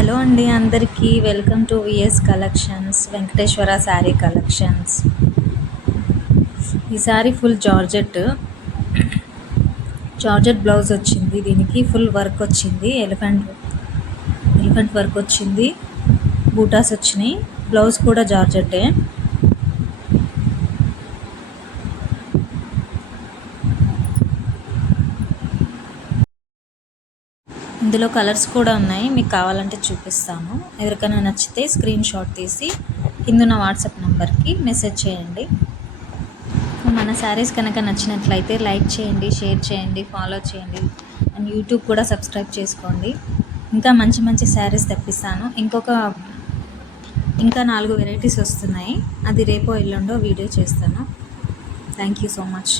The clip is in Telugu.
హలో అండి అందరికీ welcome to VS collections Venkateswara sari collections. ఈ శారీ ఫుల్ జార్జెట్ బ్లౌజ్ వచ్చింది. దీనికి ఫుల్ వర్క్ వచ్చింది. ఎలిఫెంట్ వర్క్ వచ్చింది. బూటాస్ వచ్చినాయి. బ్లౌజ్ కూడా జార్జెట్టే. ఇందులో కలర్స్ కూడా ఉన్నాయి, మీకు కావాలంటే చూపిస్తాను. ఎవరికైనా నచ్చితే స్క్రీన్ షాట్ తీసి కిందున్న వాట్సాప్ నెంబర్కి మెసేజ్ చేయండి. మన శారీస్ కనుక నచ్చినట్లయితే లైక్ చేయండి, షేర్ చేయండి, ఫాలో చేయండి అండ్ యూట్యూబ్ కూడా సబ్స్క్రైబ్ చేసుకోండి. ఇంకా మంచి మంచి శారీస్ తెప్పిస్తాను. ఇంకా 4 వెరైటీస్ వస్తున్నాయి. అది రేపో ఎల్లుండో వీడియో చేస్తాను. Thank you so much.